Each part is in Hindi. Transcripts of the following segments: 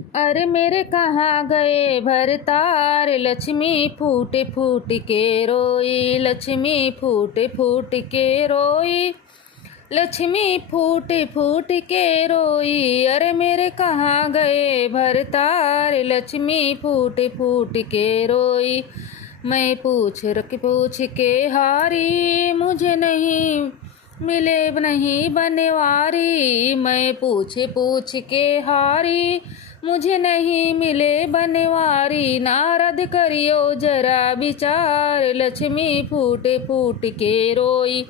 अरे मेरे कहाँ गए भरतार, लक्ष्मी फूट फूट के रोई, लक्ष्मी फूट फूट के रोई, लक्ष्मी फूट फूट के रोई। अरे मेरे कहाँ गए भरतार, लक्ष्मी फूट फूट के रोई। मैं पूछ के हारी, मुझे नहीं मिले नहीं बनवारी। मैं पूछ के हारी, मुझे नहीं मिले बनवारी। नारद करियो जरा विचार, लक्ष्मी फूट फूट के रोई।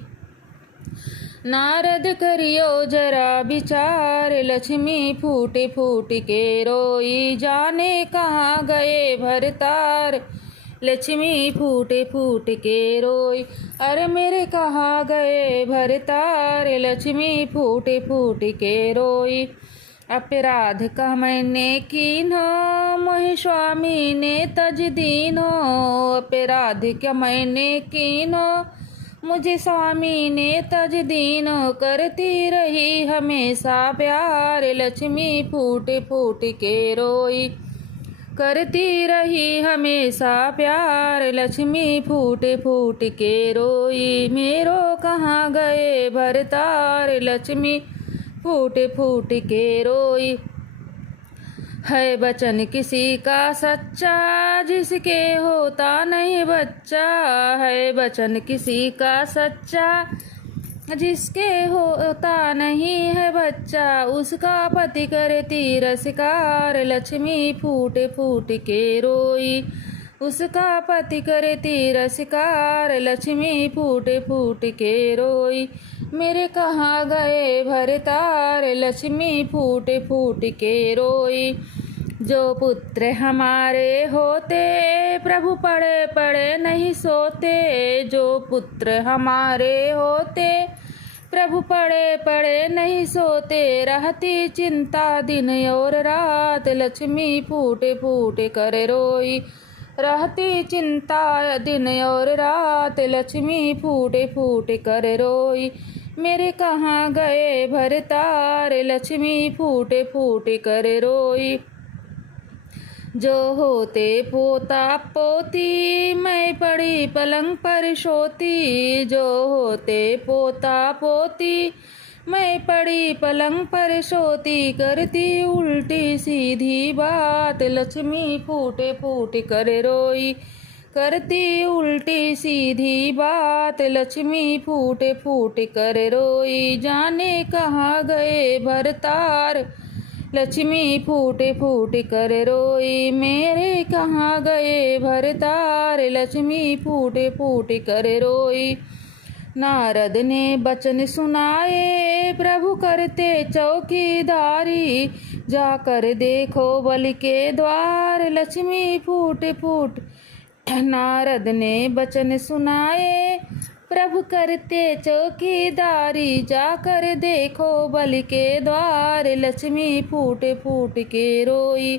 नारद करियो जरा विचार, लक्ष्मी फूट फूट के रोई। जाने कहाँ गए भरतार, लक्ष्मी फूट फूट के रोई। अरे मेरे कहाँ गए भरतार, लक्ष्मी फूट फूट के रोई। अपराध का मैंने कीन्हो, मोहि स्वामी ने तज दीनो। अपराध क्या मैंने कीन्हो, मुझे स्वामी ने तज दीनो। करती रही हमेशा प्यार, लक्ष्मी फूट फूट के रोई। करती रही हमेशा प्यार, लक्ष्मी फूट फूट के रोई। मेरो कहाँ गए भरतार, लक्ष्मी फूट फूट के रोई। है वचन किसी का सच्चा, जिसके होता नहीं बच्चा। है वचन किसी का सच्चा, जिसके होता नहीं है बच्चा। उसका पति करे तिरस्कार, लक्ष्मी फूट फूट के रोई। उसका पति करे तिरस्कार, लक्ष्मी फूट फूट के रोई। मेरे कहाँ गए भरतार, लक्ष्मी फूट फूट के रोई। जो पुत्र हमारे होते, प्रभु पड़े पड़े नहीं सोते। जो पुत्र हमारे होते, प्रभु पड़े पड़े नहीं सोते। रहती चिंता दिन और रात, लक्ष्मी फूट फूट कर रोई। रहती चिंता दिन और रात, लक्ष्मी फूट फूट कर रोई। मेरे कहाँ गए भरतार, लक्ष्मी फूट फूट कर रोई। जो होते पोता पोती, मैं पड़ी पलंग पर सोती। जो होते पोता पोती, मैं पड़ी पलंग पर सोती। करती उल्टी सीधी बात, लक्ष्मी फूट फूट कर रोई। करती उल्टी सीधी बात, लक्ष्मी फूट फूट कर रोई। जाने कहाँ गए भरतार, लक्ष्मी फूट फूट कर रोई। मेरे कहाँ गए भरतार, लक्ष्मी फूट फूट कर रोई। नारद ने बचन सुनाए, प्रभु करते चौकीदारी। जाकर देखो बलि के द्वार, लक्ष्मी फूट फूट। नारद ने बचन सुनाए, प्रभु करते चौकीदारी। जाकर देखो बलि के द्वार, लक्ष्मी फूट फूट के रोई।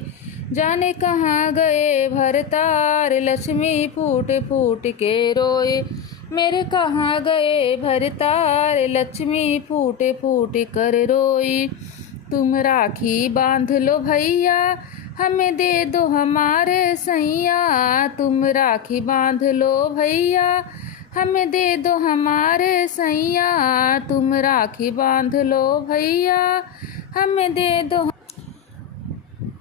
जाने कहाँ गए भरतार, लक्ष्मी फूट फूट के रोई। मेरे कहाँ गए भरतार, लक्ष्मी फूट फूट कर रोई। तुम राखी बांध लो भैया, हमें दे दो हमारे सैया। तुम राखी बांध लो भैया, हमें दे दो हमारे सैया। तुम राखी बांध लो भैया, हमें दे दो।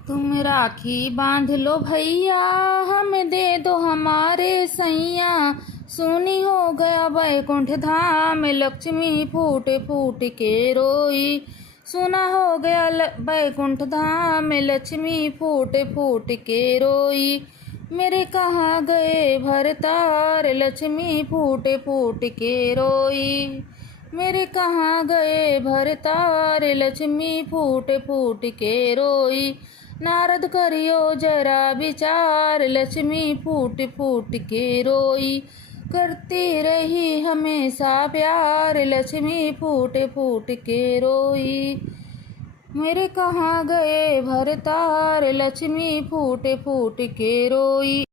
तुम राखी बांध लो भैया, हमें दे दो हमारे सैया। सुनी हो गया बैकुंठ धाम, लक्ष्मी फूट फूट के रोई। सुना हो गया बैकुंठ धाम, लक्ष्मी फूट फूट के रोई। मेरे कहाँ गए भरतार, लक्ष्मी फूट फूट के रोई। मेरे कहाँ गए भरतार, लक्ष्मी फूट फूट के रोई। नारद करियो जरा विचार, लक्ष्मी फूट फूट के रोई। करती रही हमेशा प्यार, लक्ष्मी फूट फूट के रोई। मेरे कहाँ गए भरतार, लक्ष्मी फूट फूट के रोई।